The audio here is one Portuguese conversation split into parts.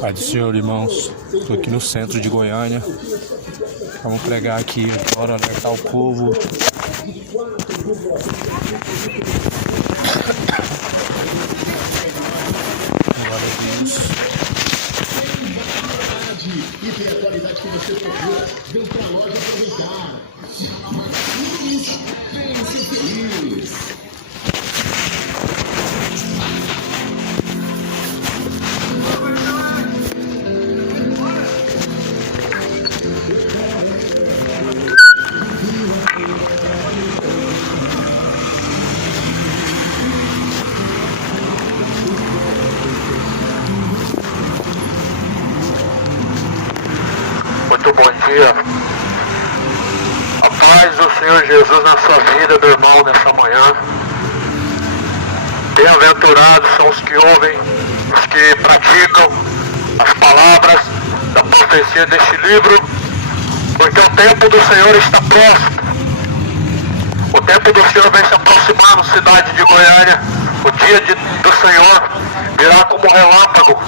Pai do Senhor, irmãos, estou aqui no centro de Goiânia. Vamos pregar aqui agora, alertar o povo. Glória a Deus. E tem a qualidade que você procura. Vem pra loja aproveitar. Vem ser feliz. Muito bom dia. A paz do Senhor Jesus na sua vida, meu irmão, nessa manhã. Bem-aventurados são os que ouvem, os que praticam as palavras da profecia deste livro, porque o tempo do Senhor está próximo. O tempo do Senhor vem se aproximando, cidade de Goiânia. O dia do Senhor virá como relâmpago,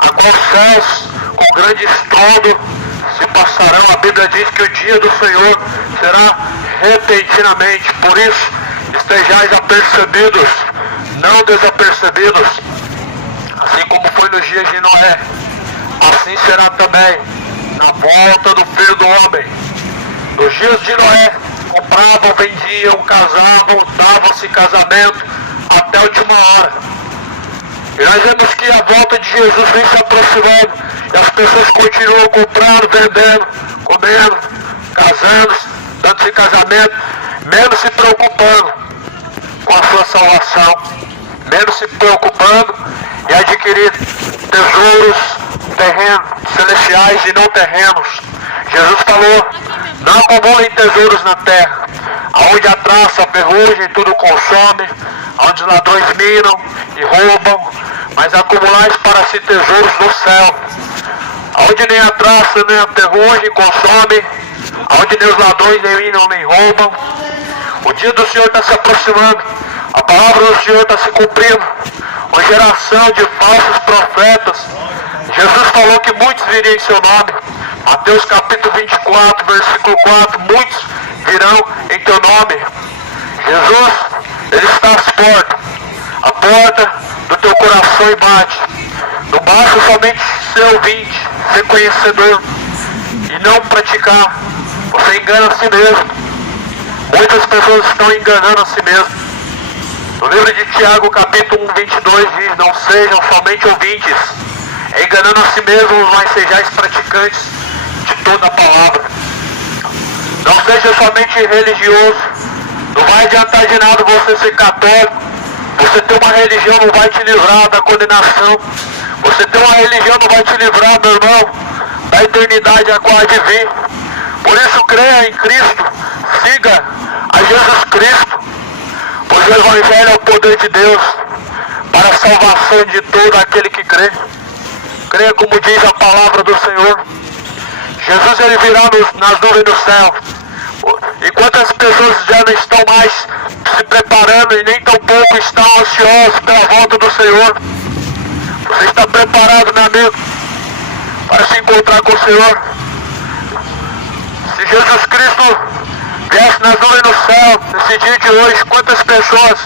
a qual os céus, com grande estrondo, se passarão. A Bíblia diz que o dia do Senhor será repentinamente. Por isso, estejais apercebidos, não desapercebidos. Assim como foi nos dias de Noé, assim será também na volta do Filho do Homem. Nos dias de Noé, compravam, vendiam, casavam, davam-se casamento até a última hora. E nós vemos que a volta de Jesus vem se aproximando e as pessoas continuam comprando, vendendo, comendo, casando, dando-se casamento, menos se preocupando com a sua salvação, menos se preocupando em adquirir tesouros terrenos, celestiais e não terrenos. Jesus falou: não acumulem tesouros na terra, aonde a traça, a ferrugem, tudo consome, onde os ladrões minam e roubam, mas acumulais para si tesouros no céu, onde nem a traça nem a ferrugem consome, onde nem os ladrões nem minam nem roubam. O dia do Senhor está se aproximando, a palavra do Senhor está se cumprindo. Uma geração de falsos profetas. Jesus falou que muitos viriam em seu nome. Mateus capítulo 24, versículo 4, muitos virão em teu nome. Jesus, Ele está às portas. A porta do teu coração e bate. Não basta somente ser ouvinte, ser conhecedor e não praticar. Você engana a si mesmo. Muitas pessoas estão enganando a si mesmo. No livro de Tiago, capítulo 1, 22, diz: não sejam somente ouvintes, enganando a si mesmos, mas sejais praticantes de toda a palavra. Não seja somente religioso. Não vai adiantar de nada você ser católico. Você ter uma religião não vai te livrar da condenação. Você ter uma religião não vai te livrar, meu irmão, da eternidade a qual há de vir. Por isso, creia em Cristo. Siga a Jesus Cristo. Pois o Evangelho é o poder de Deus para a salvação de todo aquele que crê. Creia como diz a palavra do Senhor. Jesus, Ele virá nas nuvens do céu. Enquanto as pessoas já não estão mais se preparando e nem tampouco estão ansiosos pela volta do Senhor. Você está preparado, meu amigo, para se encontrar com o Senhor? Se Jesus Cristo viesse nas nuvens do céu, nesse dia de hoje, quantas pessoas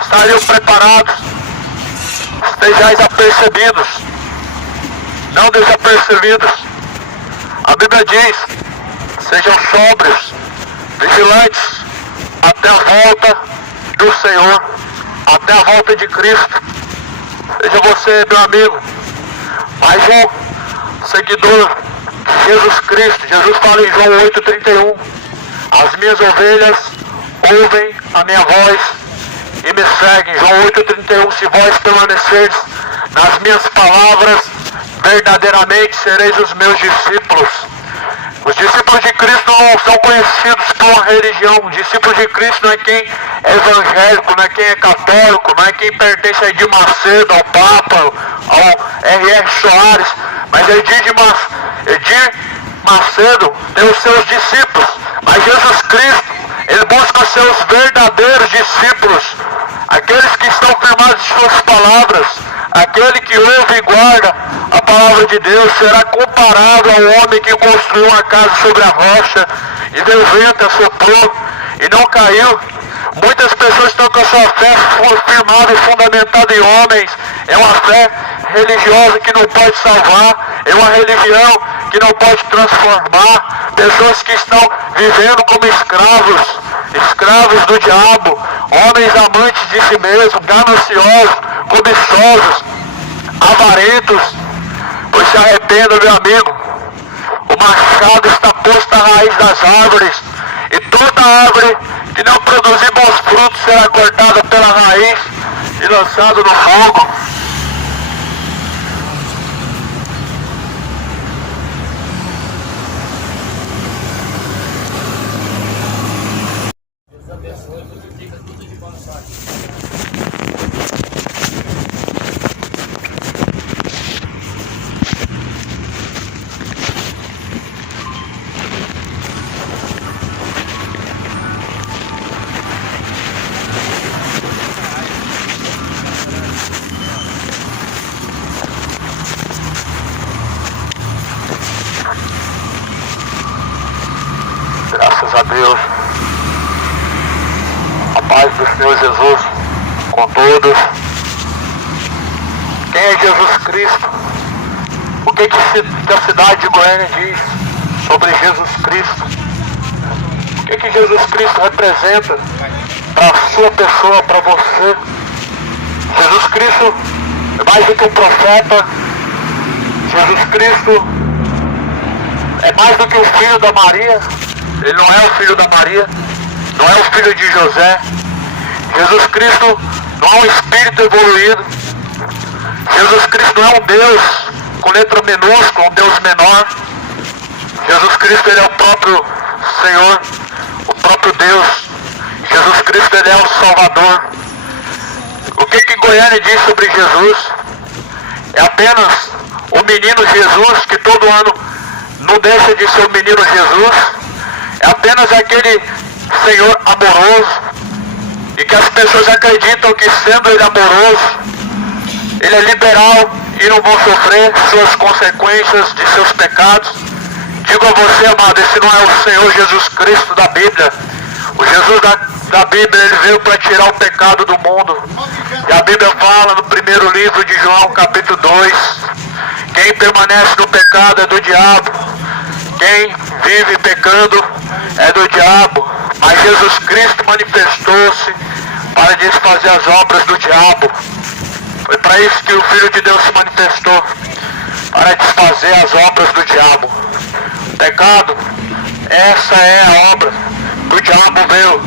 estariam preparados? Estejais apercebidos, não desapercebidos. A Bíblia diz: sejam sóbrios, vigilantes, até a volta do Senhor, até a volta de Cristo. Seja você, meu amigo, mais um seguidor de Jesus Cristo. Jesus fala em João 8,31: as minhas ovelhas ouvem a minha voz e me seguem. João 8,31: se vós permanecerdes nas minhas palavras, verdadeiramente sereis os meus discípulos. Os discípulos de Cristo não são conhecidos por uma religião. Os discípulos de Cristo não é quem é evangélico, não é quem é católico, não é quem pertence a Edir Macedo, ao Papa, ao R.R. Soares, mas Edir Macedo tem os seus discípulos. Mas Jesus Cristo, Ele busca os seus verdadeiros discípulos, aqueles que estão firmados em suas palavras, Aquele que ouve e guarda a palavra de Deus será comparado ao homem que construiu uma casa sobre a rocha e veio o vento, soprou e não caiu. Muitas pessoas estão com a sua fé firmada e fundamentada em homens. É uma fé religiosa que não pode salvar, é uma religião que não pode transformar. Pessoas que estão vivendo como escravos do diabo, homens amantes de si mesmos, gananciosos, cobiçosos, avarentos. Pois se arrependa, meu amigo, o machado está posto à raiz das árvores, e toda árvore que não produzir bons frutos será cortada pela raiz e lançada no fogo. Graças a Deus, a paz do Senhor Jesus com todos. Quem é Jesus Cristo? O que a cidade de Goiânia diz sobre Jesus Cristo? O que Jesus Cristo representa para a sua pessoa, para você? Jesus Cristo é mais do que um profeta. Jesus Cristo é mais do que o filho da Maria. Ele não é o filho da Maria, não é o filho de José. Jesus Cristo não é um espírito evoluído. Jesus Cristo não é um Deus com letra minúscula, um Deus menor. Jesus Cristo, ele é o próprio Senhor, o próprio Deus. Jesus Cristo, ele é o Salvador. O que Goiânia diz sobre Jesus? É apenas o menino Jesus, que todo ano não deixa de ser o menino Jesus. É apenas aquele Senhor amoroso, e que as pessoas acreditam que, sendo ele amoroso, ele é liberal e não vão sofrer suas consequências de seus pecados. Digo a você, amado, esse não é o Senhor Jesus Cristo da Bíblia. O Jesus da Bíblia, ele veio para tirar o pecado do mundo. E a Bíblia fala no primeiro livro de João, capítulo 2, quem permanece no pecado é do diabo. Quem vive pecando é do diabo. Mas Jesus Cristo manifestou-se para desfazer as obras do diabo. Foi para isso que o Filho de Deus se manifestou, para desfazer as obras do diabo. O pecado, essa é a obra que o diabo veio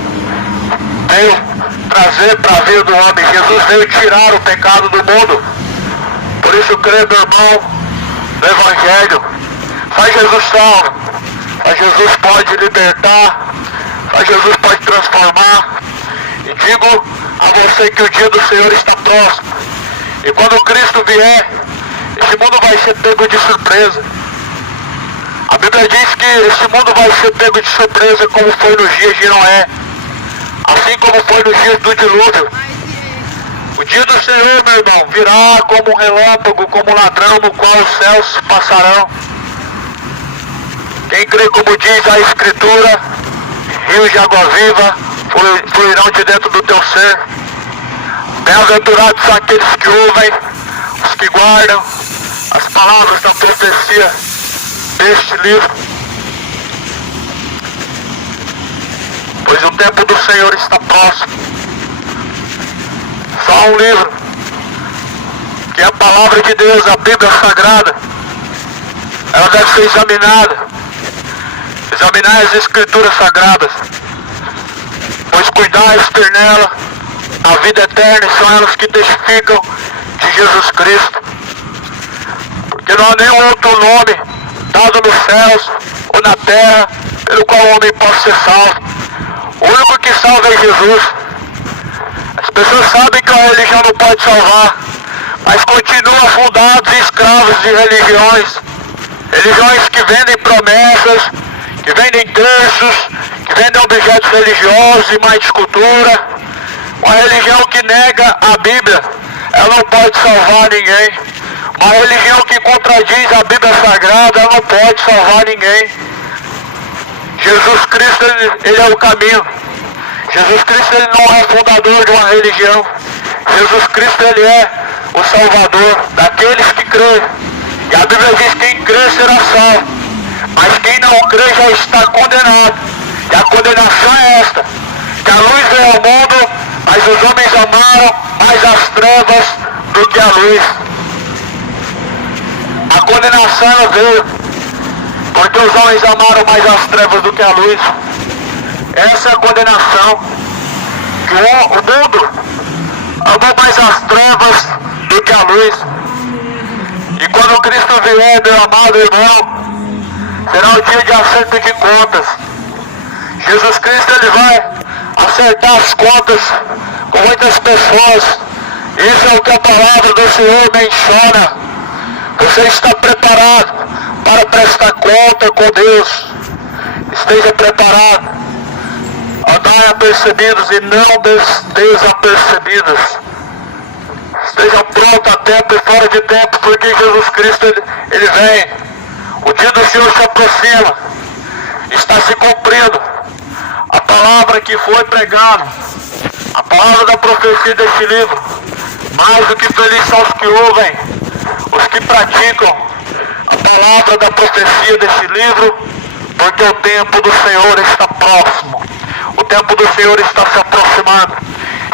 trazer para a vida do homem. Jesus veio tirar o pecado do mundo. Por isso, creio, meu irmão, no Evangelho. Só Jesus salva, só Jesus pode libertar, só Jesus pode transformar. E digo a você que o dia do Senhor está próximo. E quando Cristo vier, esse mundo vai ser pego de surpresa. A Bíblia diz que esse mundo vai ser pego de surpresa, como foi nos dias de Noé, assim como foi nos dias do dilúvio. O dia do Senhor, meu irmão, virá como um relâmpago, como um ladrão, no qual os céus passarão. Quem crê, como diz a Escritura, rios de água viva fluirão de dentro do teu ser. Bem-aventurados são aqueles que ouvem, os que guardam as palavras da profecia deste livro. Pois o tempo do Senhor está próximo. Só um livro, que é a palavra de Deus, a Bíblia Sagrada. Ela deve ser examinada. Examinar as Escrituras Sagradas, pois cuidais ter nela a vida eterna, e são elas que testificam de Jesus Cristo. Porque não há nenhum outro nome dado nos céus ou na terra pelo qual o homem possa ser salvo. O único que salva é Jesus. As pessoas sabem que a religião não pode salvar, mas continuam afundados e escravos de religiões. Religiões que vendem promessas, que vendem terços, que vendem objetos religiosos e mais de cultura. Uma religião que nega a Bíblia. ela não pode salvar ninguém. Uma religião que contradiz a Bíblia Sagrada, ela não pode salvar ninguém. Jesus Cristo, ele é o caminho. Jesus Cristo, ele não é fundador de uma religião. Jesus Cristo, ele é o Salvador daqueles que creem. E a Bíblia diz que quem crê será salvo. Mas quem não crê já está condenado. E a condenação é esta: que a luz veio ao mundo, mas os homens amaram mais as trevas do que a luz. A condenação ela veio porque os homens amaram mais as trevas do que a luz. Essa é a condenação. Que o mundo amou mais as trevas do que a luz. E quando Cristo vier, meu amado irmão, será o dia de acerto de contas. Jesus Cristo, ele vai acertar as contas com muitas pessoas. Isso é o que a palavra do Senhor menciona. Você está preparado para prestar conta com Deus? Esteja preparado. Andai apercebidos e não desapercebidos. Esteja pronto a tempo e fora de tempo, porque Jesus Cristo, ele vem. O dia do Senhor se aproxima. Está se cumprindo a palavra que foi pregada, a palavra da profecia deste livro. Mais do que felizes são os que ouvem, os que praticam a palavra da profecia deste livro, porque o tempo do Senhor está próximo. O tempo do Senhor está se aproximando.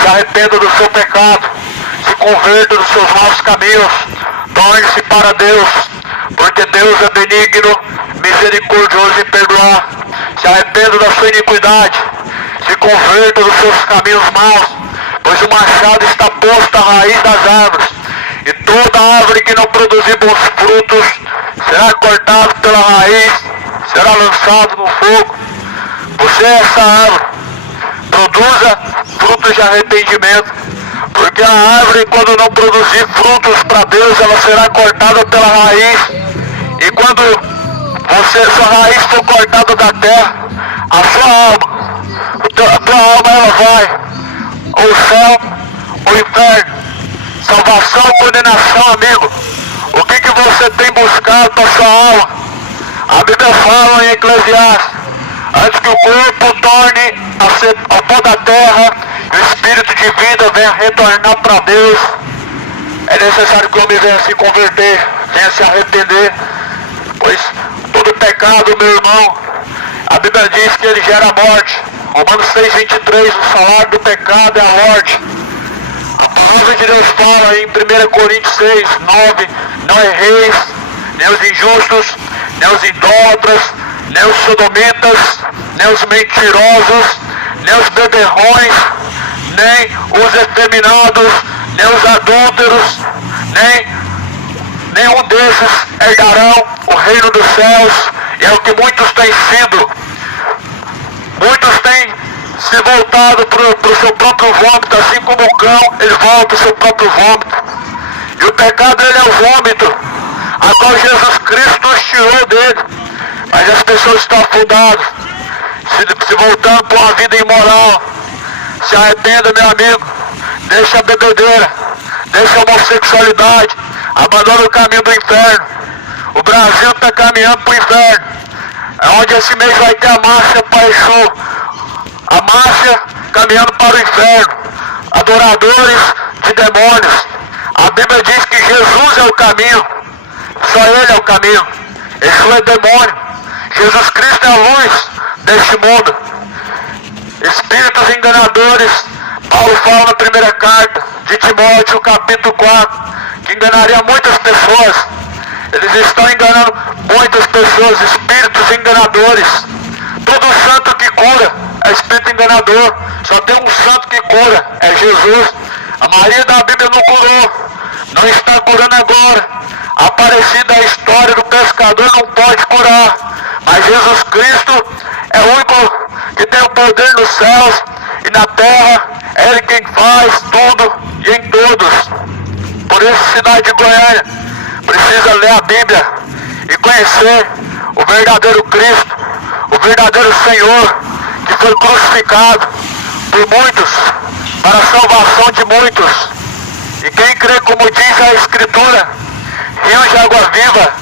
Se arrependa do seu pecado, se converta dos seus maus caminhos, torne-se para Deus, porque Deus é benigno, misericordioso em perdoar. Se arrependa da sua iniquidade, se converta dos seus caminhos maus, pois o machado está posto à raiz das árvores, e toda árvore que não produzir bons frutos será cortada pela raiz, será lançado no fogo. Você é essa árvore, produza frutos de arrependimento, porque a árvore, quando não produzir frutos para Deus, ela será cortada pela raiz. E quando sua raiz for cortada da terra, a sua alma, a tua alma, ela vai ao céu ou inferno. Salvação ou condenação, amigo? O que você tem buscado para sua alma? A Bíblia fala em Eclesiastes: antes que o corpo torne a ser ao pó da terra e o espírito de vida venha retornar para Deus, é necessário que o homem venha se converter, venha se arrepender, pois todo pecado, meu irmão, a Bíblia diz que ele gera morte. Romanos 6:23, o salário do pecado é a morte. A palavra de Deus fala em 1 Coríntios 6:9, não erreis, nem os injustos, nem os idólatras, nem os sodomitas, nem os mentirosos, nem os beberrões, nem os efeminados, nem os adúlteros, nenhum desses herdarão o reino dos céus. E é o que muitos têm sido. Muitos têm se voltado para o seu próprio vômito, assim como o cão, ele volta para o seu próprio vômito. E o pecado, ele é o vômito, a qual Jesus Cristo nos tirou dele. Mas as pessoas estão afundadas, se voltando para uma vida imoral. Se arrependa, meu amigo, deixa a bebedeira, deixa a homossexualidade, abandona o caminho do inferno. O Brasil está caminhando para o inferno. É onde esse mês vai ter a marcha para Exu, a marcha caminhando para o inferno, adoradores de demônios. A Bíblia diz que Jesus é o caminho, só Ele é o caminho. Exu é demônio, Jesus Cristo é a luz deste mundo. Espíritos enganadores, Paulo fala na primeira carta de Timóteo, capítulo 4, que enganaria muitas pessoas. Eles estão enganando muitas pessoas, espíritos enganadores. Todo santo que cura é espírito enganador. Só tem um santo que cura, é Jesus. A Maria da Bíblia não curou, não está curando agora. A Aparecida, a história do pescador, não pode curar. Mas Jesus Cristo é o único que tem o poder nos céus e na terra. É Ele quem faz tudo e em todos. Por isso, a cidade de Goiânia precisa ler a Bíblia e conhecer o verdadeiro Cristo, o verdadeiro Senhor, que foi crucificado por muitos, para a salvação de muitos. E quem crê, como diz a Escritura, rios de água viva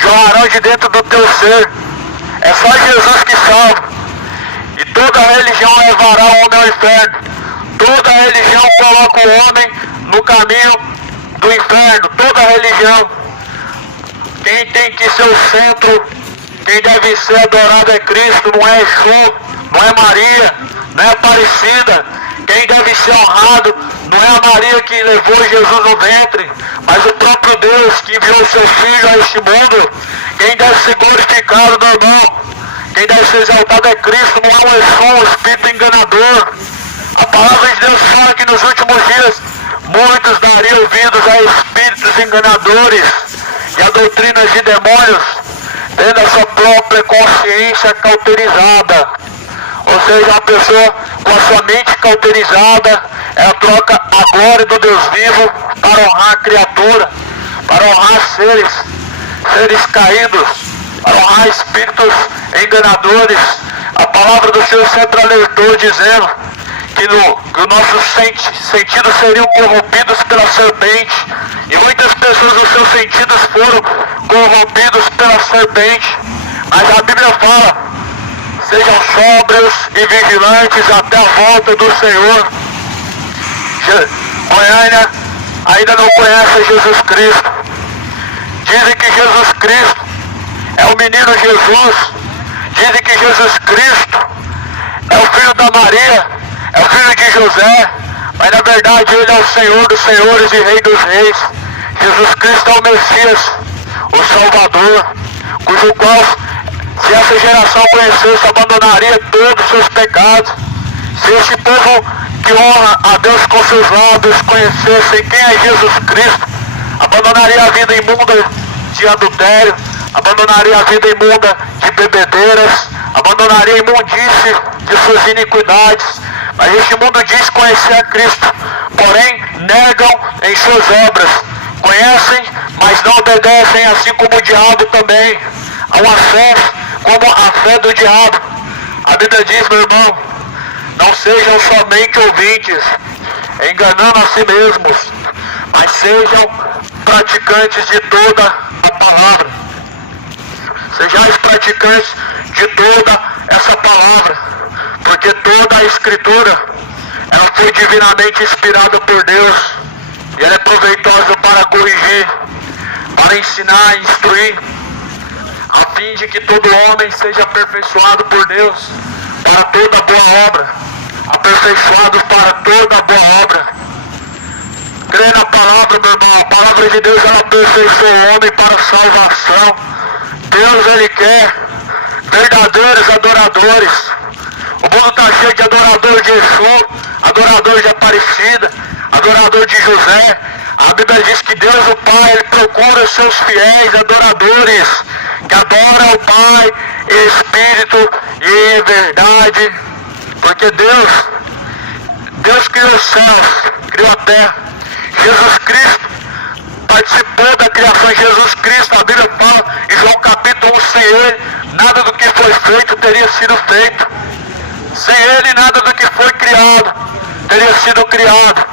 jorrarão de dentro do teu ser. É só Jesus que salva. E toda religião levará o homem ao inferno. Toda religião coloca o homem no caminho do inferno. Toda religião. Quem tem que ser o centro, quem deve ser adorado é Cristo, não é Exu, não é Maria, não é Aparecida. Quem deve ser honrado não é a Maria que levou Jesus no ventre, mas o próprio Deus que enviou seu Filho a este mundo. Quem deve ser glorificado, meu irmão, quem deve ser exaltado é Cristo, não é um Exu, um espírito enganador. A palavra de Deus fala que nos últimos dias muitos dariam ouvidos a espíritos enganadores e a doutrinas de demônios, tendo a sua própria consciência cauterizada. Ou seja, a pessoa com a sua mente cauterizada, ela troca a glória do Deus vivo para honrar a criatura, para honrar seres caídos, para honrar espíritos enganadores. A palavra do Senhor sempre alertou, dizendo que os nossos sentidos seriam corrompidos pela serpente. E muitas pessoas, os seus sentidos foram corrompidos pela serpente. Mas a Bíblia fala: sejam sóbrios e vigilantes até a volta do Senhor. Goiânia ainda não conhece Jesus Cristo. Dizem que Jesus Cristo é o menino Jesus. Dizem que Jesus Cristo é o filho da Maria, é o filho de José. Mas na verdade ele é o Senhor dos senhores e Rei dos reis. Jesus Cristo é o Messias, o Salvador, cujo qual, se essa geração conhecesse, abandonaria todos os seus pecados. Se este povo que honra a Deus com seus lábios conhecessem quem é Jesus Cristo, abandonaria a vida imunda de adultério, abandonaria a vida imunda de bebedeiras, abandonaria a imundície de suas iniquidades. Mas este mundo diz conhecer a Cristo, porém negam em suas obras. Conhecem, mas não obedecem, assim como o diabo também. Há uma fé como a fé do diabo. A Bíblia diz, meu irmão, não sejam somente ouvintes, enganando a si mesmos, mas sejam praticantes de toda a palavra. Sejais praticantes de toda essa palavra, porque toda a Escritura, ela foi divinamente inspirada por Deus, e ela é proveitosa para corrigir, para ensinar, instruir, a fim de que todo homem seja aperfeiçoado por Deus para toda boa obra. Aperfeiçoados para toda boa obra. Crê na palavra, meu irmão. A palavra de Deus, ela aperfeiçoa o homem para a salvação. Deus, ele quer verdadeiros adoradores. O mundo está cheio de adorador de Exu, adorador de Aparecida, adorador de José. A Bíblia diz que Deus, o Pai, ele procura os seus fiéis adoradores, que adoram o Pai em espírito e em verdade. Porque Deus criou os céus, criou a terra. Jesus Cristo participou da criação. Jesus Cristo, a Bíblia fala em João capítulo 1, sem ele, nada do que foi feito teria sido feito. Sem ele, nada do que foi criado teria sido criado.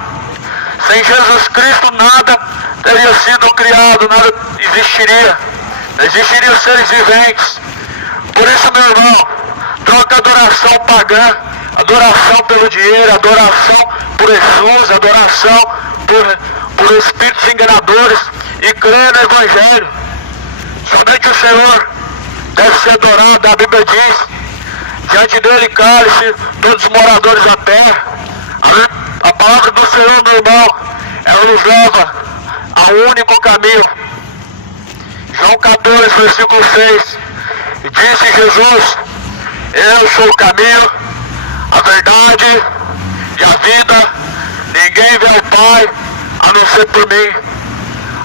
Sem Jesus Cristo, nada teria sido criado, nada existiria. Existiriam os seres viventes. Por isso, meu irmão, troca adoração pagã, adoração pelo dinheiro, adoração por Jesus, adoração por espíritos enganadores, e crê no Evangelho. Somente o Senhor deve ser adorado. A Bíblia diz: diante dele cale-se todos os moradores da terra. A palavra do Senhor, meu irmão, ela nos leva ao único caminho. João 14, versículo 6. E disse Jesus: eu sou o caminho, a verdade e a vida. Ninguém vê ao Pai a não ser por mim.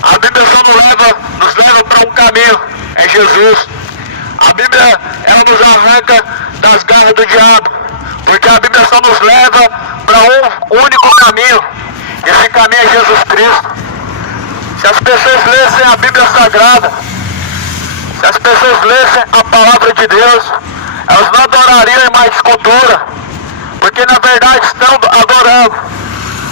A Bíblia só nos leva para um caminho, é Jesus. A Bíblia, ela nos arranca das garras do diabo, porque a Bíblia só nos leva para um único caminho. Esse caminho é Jesus Cristo. Se as pessoas lessem a Bíblia Sagrada, se as pessoas lessem a palavra de Deus, elas não adorariam mais escultura, porque na verdade estão adorando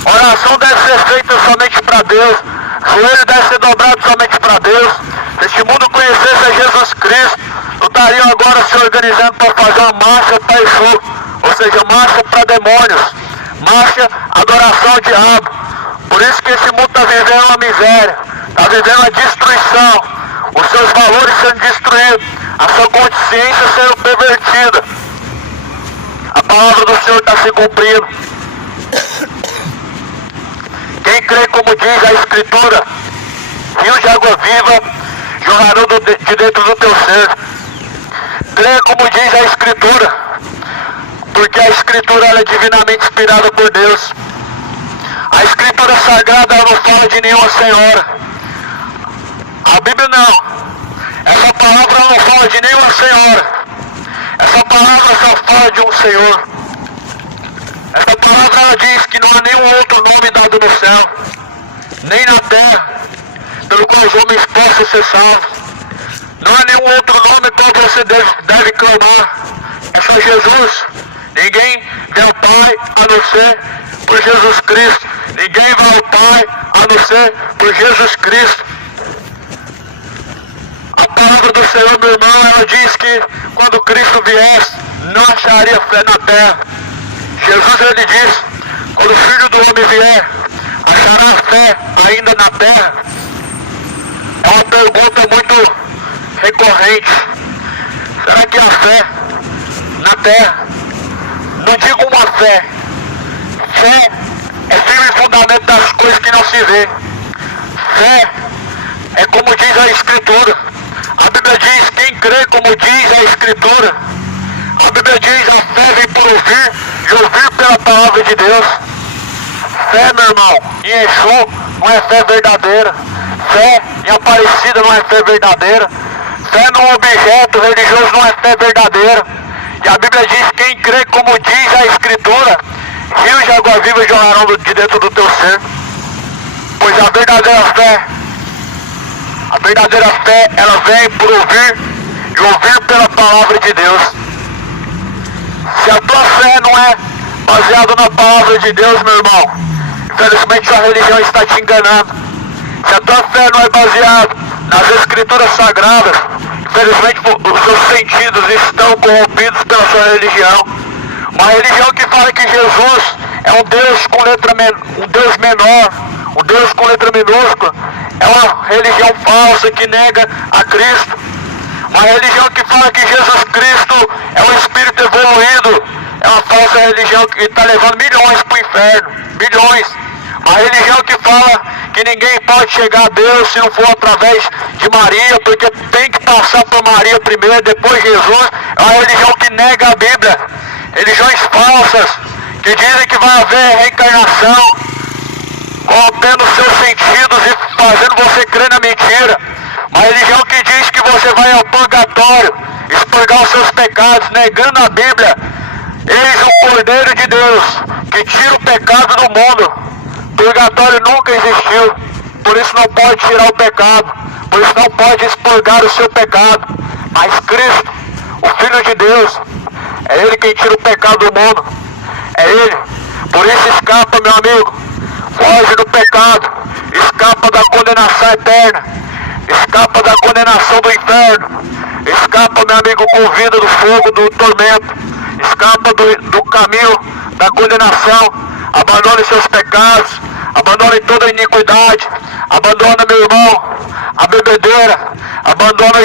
Oração deve ser feita somente para Deus. Joelho deve ser dobrado somente para Deus. Se este mundo conhecesse a Jesus Cristo, não estariam agora se organizando para fazer uma marcha para Exu, ou seja, marcha para demônios, marcha adoração ao diabo. Por isso que esse mundo está vivendo uma miséria, está vivendo uma destruição, os seus valores sendo destruídos, a sua consciência sendo pervertida. A palavra do Senhor está se cumprindo. Quem crê como diz a Escritura, rios de água viva jorrarão de dentro do teu ser. Crê como diz a Escritura, porque a Escritura ela é divinamente inspirada por Deus. A Escritura Sagrada ela não fala de nenhuma senhora. A Bíblia não. Essa palavra não fala de nenhuma senhora. Essa palavra só fala de um Senhor. Essa palavra ela diz que não há nenhum outro nome dado no céu, nem na terra, pelo qual os homens possam ser salvos. Não há nenhum outro nome qual você deve clamar. É só Jesus. Ninguém vê ao Pai a não ser por Jesus Cristo. Ninguém vai ao Pai a não ser por Jesus Cristo. A palavra do Senhor, meu irmão, ela diz que quando Cristo viesse, não acharia fé na terra. Jesus ele diz, quando o Filho do Homem vier, achará fé ainda na terra? É uma pergunta muito recorrente. Será que há fé na terra? Não digo uma fé. Fé é firme fundamento das coisas que não se vê. Fé é como diz a Escritura. A Bíblia diz, quem crê como diz a Escritura. A Bíblia diz, a fé vem por ouvir e ouvir pela palavra de Deus. Fé, meu irmão, em Exu não é fé verdadeira. Fé em Aparecida não é fé verdadeira. Fé num objeto religioso não é fé verdadeira. E a Bíblia diz, quem crê como diz a Escritura, rios de água viva jorrarão de dentro do teu ser. Pois a verdadeira fé, ela vem por ouvir e ouvir pela palavra de Deus. Se a tua fé não é baseada na palavra de Deus, meu irmão, infelizmente a religião está te enganando. Se a tua fé não é baseada nas Escrituras Sagradas, infelizmente os seus sentidos estão corrompidos pela sua religião. Uma religião que fala que Jesus é um Deus com letra um Deus menor, um Deus com letra minúscula, é uma religião falsa que nega a Cristo. Uma religião que fala que Jesus Cristo é um espírito evoluído, é uma falsa religião que está levando milhões para o inferno, milhões. Uma religião que fala que ninguém pode chegar a Deus se não for através de Maria, porque tem que passar por Maria primeiro, depois Jesus. É uma religião que nega a Bíblia. Religiões falsas, que dizem que vai haver reencarnação, corrompendo seus sentidos e fazendo você crer na mentira. Uma religião que diz que você vai ao purgatório, expurgar os seus pecados, negando a Bíblia. Eis o Cordeiro de Deus, que tira o pecado do mundo. Purgatório nunca existiu, por isso não pode tirar o pecado, por isso não pode expurgar o seu pecado. Mas Cristo, o Filho de Deus, é Ele quem tira o pecado do mundo. É Ele. Por isso escapa, meu amigo. Foge do pecado. Escapa da condenação eterna. Escapa da condenação do inferno. Escapa, meu amigo, com vida do fogo, do tormento. Escapa do caminho da condenação. Abandone seus pecados. Abandone toda a iniquidade. Abandona, meu irmão, a bebedeira. Abandona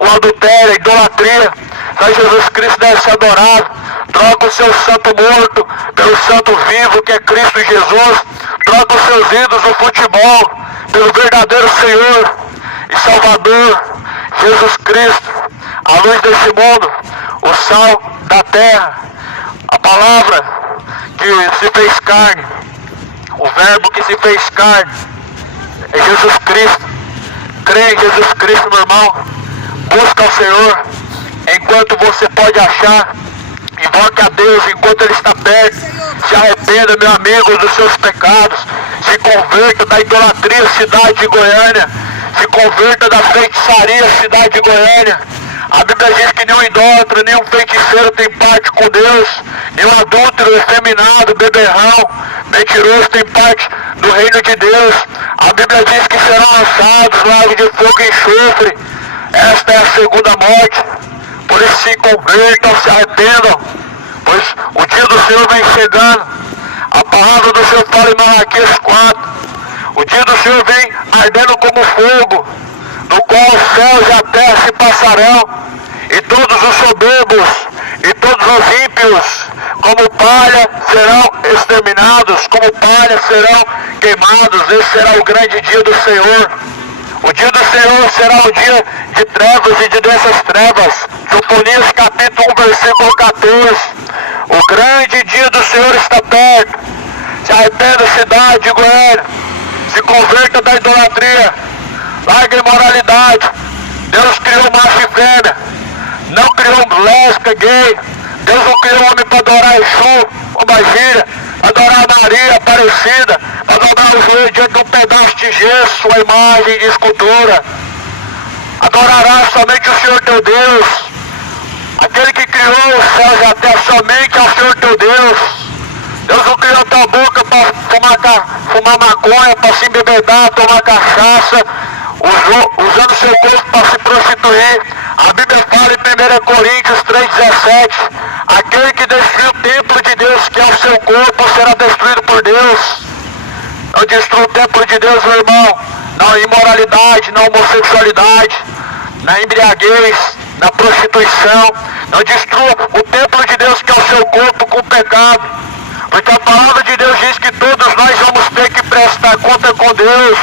o adultério, a idolatria. Só Jesus Cristo deve ser adorado. Troca o seu santo morto pelo santo vivo, que é Cristo Jesus. Troca os seus ídolos no futebol pelo verdadeiro Senhor e Salvador, Jesus Cristo, a luz desse mundo, o sal da terra, a palavra que se fez carne, o verbo que se fez carne, é Jesus Cristo. Crê em Jesus Cristo, meu irmão. Busca o Senhor enquanto você pode achar. Invoque a Deus enquanto Ele está perto. Se arrependa, meu amigo, dos seus pecados. Se converta da idolatria, cidade de Goiânia. Se converta da feitiçaria, cidade de Goiânia. A Bíblia diz que nenhum idólatra, nenhum feiticeiro tem parte com Deus, nenhum adúltero, efeminado, beberrão, mentiroso tem parte do reino de Deus. A Bíblia diz que serão lançados no lago de fogo e enxofre. Esta é a segunda morte. Por isso se convertam, se arrependam, pois o dia do Senhor vem chegando. A palavra do Senhor fala em Malaquias 4. O dia do Senhor vem ardendo como fogo, no qual os céus e a terra se passarão, e todos os soberbos e todos os ímpios, como palha, serão exterminados, como palha serão queimados. Esse será o grande dia do Senhor. O dia do Senhor será um dia de trevas e de densas trevas. Sofonias capítulo 1, versículo 14. O grande dia do Senhor está perto. Se arrependa, cidade de Goiânia. Se converta da idolatria. Larga a imoralidade. Deus criou macho e fêmea. Não criou lésbica, gay. Deus não criou homem para adorar Exu, Pombagira, adorar Maria Aparecida, para dobrar o joelho diante de um pedaço de gesso, uma imagem de escultura. Adorarás somente o Senhor teu Deus. Aquele que criou os céus e a terra, somente ao Senhor teu Deus. Deus não criou tua boca para fumar maconha, para se embebedar, tomar cachaça, usando seu corpo para se prostituir. A Bíblia fala em 1 Coríntios 3,17, aquele que destruiu o templo de Deus, que é o seu corpo, será destruído por Deus. Não destrua o templo de Deus, meu irmão, na imoralidade, na homossexualidade, na embriaguez, na prostituição. Não destrua o templo de Deus, que é o seu corpo, com o pecado. Porque a palavra de Deus diz que todos nós vamos ter que prestar conta com Deus.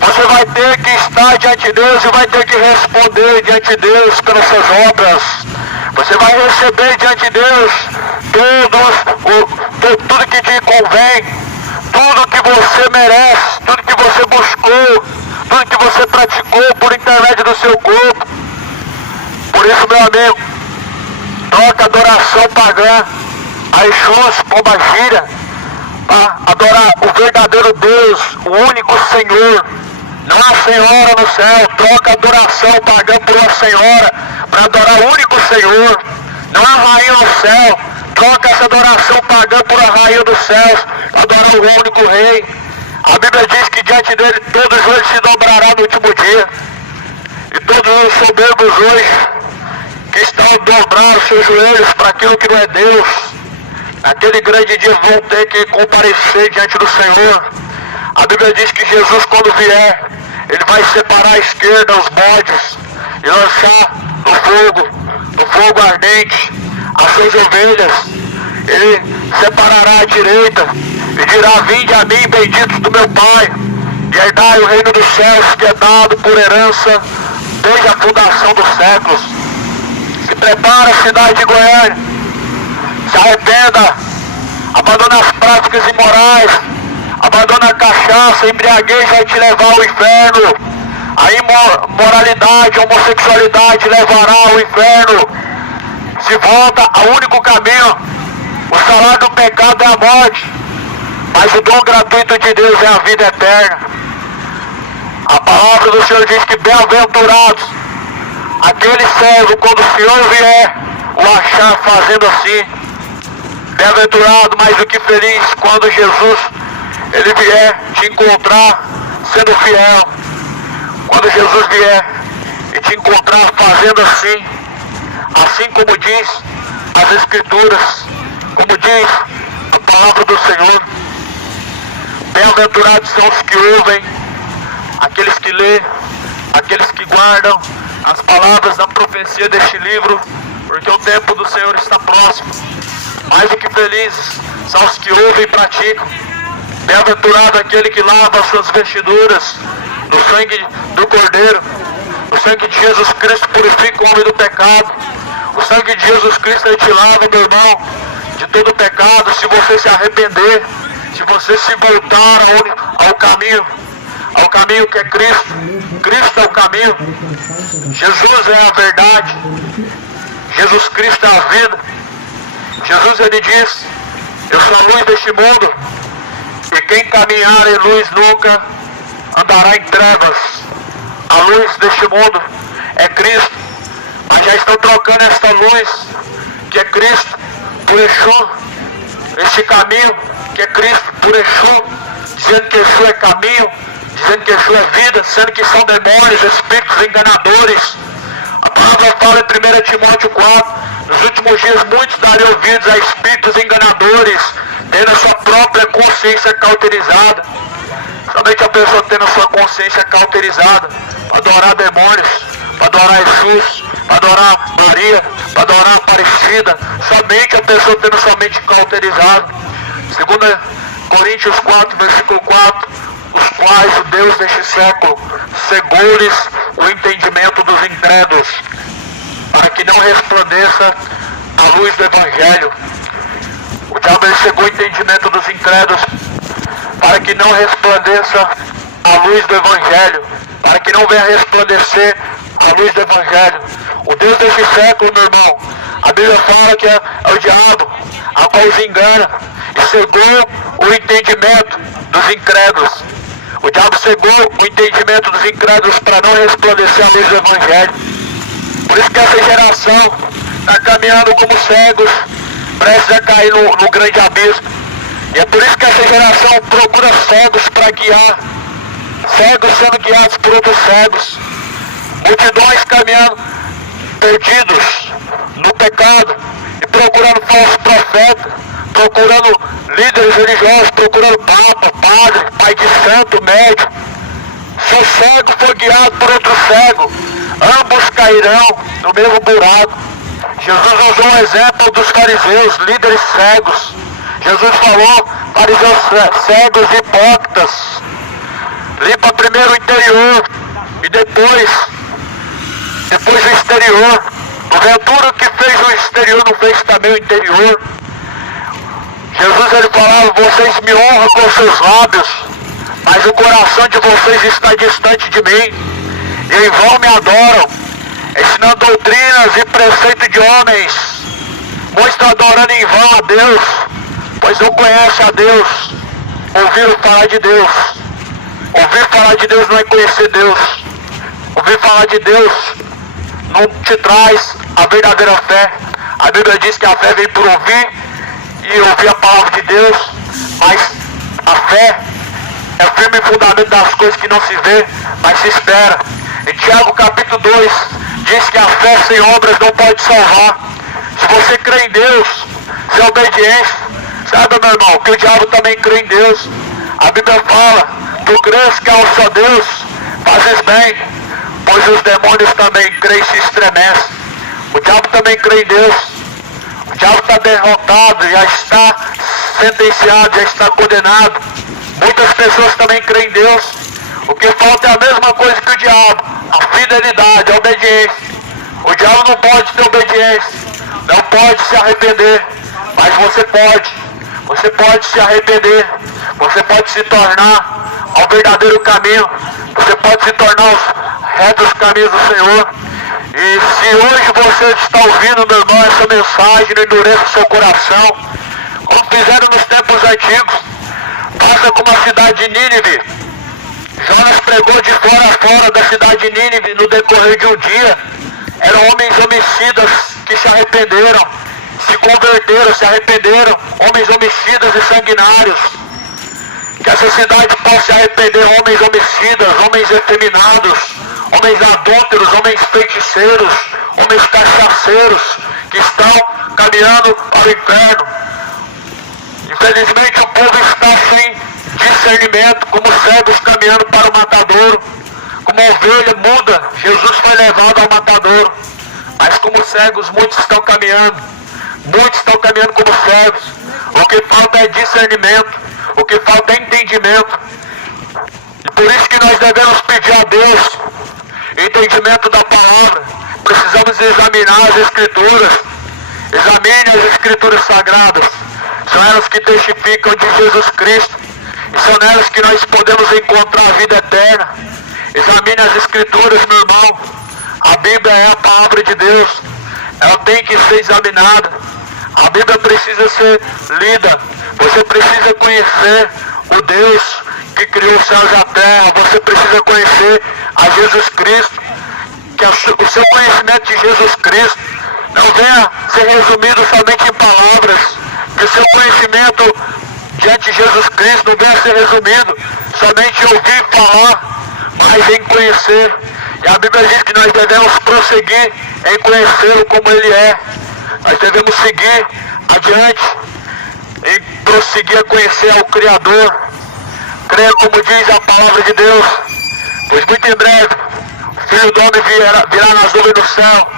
Você vai ter que estar diante de Deus e vai ter que responder diante de Deus pelas suas obras. Você vai receber diante de Deus tudo que te convém, tudo que você merece, tudo que você buscou, tudo que você praticou por intermédio do seu corpo. Por isso, meu amigo, troca adoração pagã, a Exus, Pombagira, para adorar o verdadeiro Deus, o único Senhor. Não há senhora no céu. Troca a adoração pagã por uma senhora para adorar o único Senhor. Não há rainha no céu. Troca essa adoração pagã por a rainha dos céus, adorar o único rei. A Bíblia diz que diante dele todos hoje se dobrará no último dia. E todos os soberbos hoje que estão a dobrar os seus joelhos para aquilo que não é Deus, naquele grande dia vão ter que comparecer diante do Senhor. A Bíblia diz que Jesus, quando vier, ele vai separar à esquerda os bodes e lançar no fogo ardente, as suas ovelhas. Ele separará à direita e dirá: vinde a mim, benditos do meu Pai, e herdai o reino dos céus, que é dado por herança desde a fundação dos séculos. Se prepara, cidade de Goiânia, se arrependa, abandona as práticas imorais, abandona a cachaça, a embriaguez vai te levar ao inferno. A imoralidade, a homossexualidade levará ao inferno. Se volta ao único caminho. O salário do pecado é a morte, mas o dom gratuito de Deus é a vida eterna. A palavra do Senhor diz que bem-aventurados aquele servo, quando o Senhor vier o achar fazendo assim. Bem-aventurado, mais do que feliz, quando Jesus ele vier te encontrar sendo fiel. Quando Jesus vier e te encontrar fazendo assim, assim como diz as Escrituras, como diz a palavra do Senhor. Bem-aventurados são os que ouvem, aqueles que lêem, aqueles que guardam as palavras da profecia deste livro, porque o tempo do Senhor está próximo. Mais do que felizes são os que ouvem e praticam. Bem-aventurado aquele que lava as suas vestiduras no sangue do Cordeiro. O sangue de Jesus Cristo purifica o homem do pecado. O sangue de Jesus Cristo ele te lava, meu irmão, de todo pecado. Se você se arrepender, se você se voltar ao caminho que é Cristo. Cristo é o caminho. Jesus é a verdade. Jesus Cristo é a vida. Jesus ele diz: eu sou a luz deste mundo, e quem caminhar em luz nunca andará em trevas. A luz deste mundo é Cristo. Mas já estão trocando esta luz, que é Cristo, por Exu, este caminho, que é Cristo, por Exu, dizendo que Exu é caminho, dizendo que Exu é vida, sendo que são demônios, espíritos enganadores. A palavra fala em 1 Timóteo 4, nos últimos dias muitos darão ouvidos a espíritos enganadores, tendo a sua própria consciência cauterizada. Somente a pessoa tendo a sua consciência cauterizada, para adorar demônios, para adorar Jesus, para adorar Maria, para adorar Aparecida, somente a pessoa tendo sua mente cauterizada. 2 Coríntios 4, versículo 4, os quais o Deus deste século cegou-lhes o entendimento dos incrédulos, para que não resplandeça a luz do Evangelho. O diabo cegou o entendimento dos incrédulos, para que não resplandeça a luz do Evangelho, para que não venha resplandecer a luz do Evangelho. O Deus deste século, meu irmão, a Bíblia fala que é o diabo, a qual os engana, e cegou o entendimento dos incrédulos. O diabo cegou o entendimento dos incrédulos para não resplandecer a luz do Evangelho. Por isso que essa geração está caminhando como cegos, prestes a cair no grande abismo. E é por isso que essa geração procura cegos para guiar, cegos sendo guiados por outros cegos, multidões caminhando perdidos no pecado e procurando falsos profetas, procurando líderes religiosos, procurando papa, padre, pai de santo, médico. Se o cego for guiado por outro cego, ambos cairão no mesmo buraco. Jesus usou o exemplo dos fariseus, líderes cegos. Jesus falou, fariseus cegos e hipócritas. Limpa primeiro o interior e depois o exterior. Porventura o que fez o exterior não fez também o interior. Jesus ele falava, vocês me honram com seus lábios, mas o coração de vocês está distante de mim, e em vão me adoram, ensinando doutrinas e preceitos de homens. Muitos estão adorando em vão a Deus, pois não conhecem a Deus. Ouviram falar de Deus. Ouvir falar de Deus não é conhecer Deus. Ouvir falar de Deus não te traz a verdadeira fé. A Bíblia diz que a fé vem por ouvir e ouvir a palavra de Deus, mas a fé é o firme fundamento das coisas que não se vê, mas se espera. Em Tiago capítulo 2 diz que a fé sem obras não pode salvar. Se você crê em Deus, se é obediência, sabe, meu irmão, que o diabo também crê em Deus. A Bíblia fala, tu crês que há um só Deus, fazes bem, pois os demônios também creem e se estremecem. O diabo também crê em Deus. O diabo está derrotado, já está sentenciado, já está condenado. Muitas pessoas também creem em Deus. O que falta é a mesma coisa que o diabo, a fidelidade, a obediência. O diabo não pode ter obediência, não pode se arrepender, mas você pode se arrepender, você pode se tornar ao verdadeiro caminho, você pode se tornar os retos caminhos do Senhor. E se hoje você está ouvindo, meu irmão, essa mensagem, não endureça o seu coração, como fizeram nos tempos antigos, faça como a cidade de Nínive. Jonas pregou de fora a fora da cidade de Nínive no decorrer de um dia. Eram homens homicidas que se arrependeram, se converteram, se arrependeram, homens homicidas e sanguinários. Que essa cidade possa se arrepender, homens homicidas, homens efeminados, homens adúlteros, homens feiticeiros, homens cachaceiros, que estão caminhando para o inferno. Infelizmente o povo está sem discernimento, como cegos caminhando para o matadouro. Como ovelha muda, Jesus foi levado ao matadouro. Mas como cegos, muitos estão caminhando como cegos. O que falta é discernimento, o que falta é entendimento. E por isso que nós devemos pedir a Deus entendimento da palavra. Precisamos examinar as Escrituras. Examine as Escrituras sagradas. São elas que testificam de Jesus Cristo. E são nelas que nós podemos encontrar a vida eterna. Examine as Escrituras, meu irmão. A Bíblia é a palavra de Deus. Ela tem que ser examinada. A Bíblia precisa ser lida. Você precisa conhecer o Deus que criou os céus e a terra. Você precisa conhecer a Jesus Cristo. que o seu conhecimento de Jesus Cristo não venha ser resumido somente em palavras, que o seu conhecimento diante de Jesus Cristo não venha ser resumido somente em ouvir falar, mas em conhecer. E a Bíblia diz que nós devemos prosseguir em conhecê-lo como ele é. Nós devemos seguir adiante em prosseguir a conhecer ao Criador. Creia como diz a palavra de Deus, pois muito em breve o Filho do Homem virá nas nuvens do céu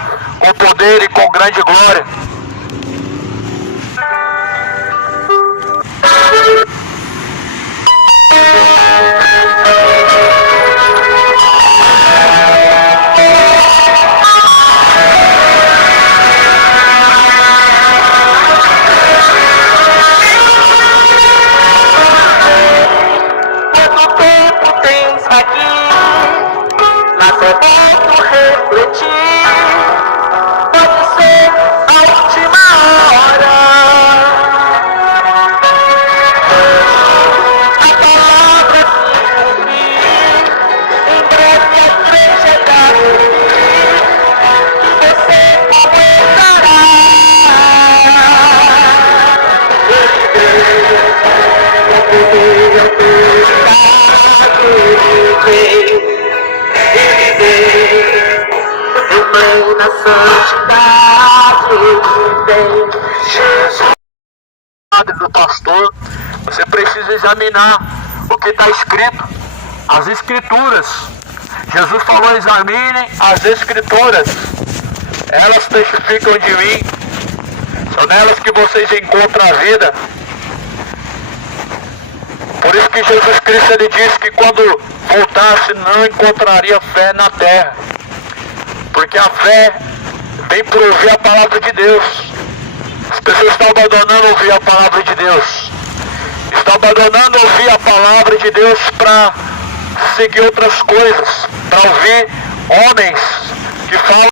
com poder e com grande glória. Quanto tempo tens aqui, mas é bom refletir. Pode ser a última hora. A palavra se cumprir, em breve a igreja irá cumprir, e você completará. Mãe na santidade, Jesus. Padre, do pastor, você precisa examinar o que está escrito, as Escrituras. Jesus falou: examinem as Escrituras, elas testificam de mim, são nelas que vocês encontram a vida. Por isso que Jesus Cristo ele disse que quando voltasse não encontraria fé na terra, porque a fé vem por ouvir a palavra de Deus. As pessoas estão abandonando ouvir a palavra de Deus, estão abandonando ouvir a palavra de Deus para seguir outras coisas, para ouvir homens que falam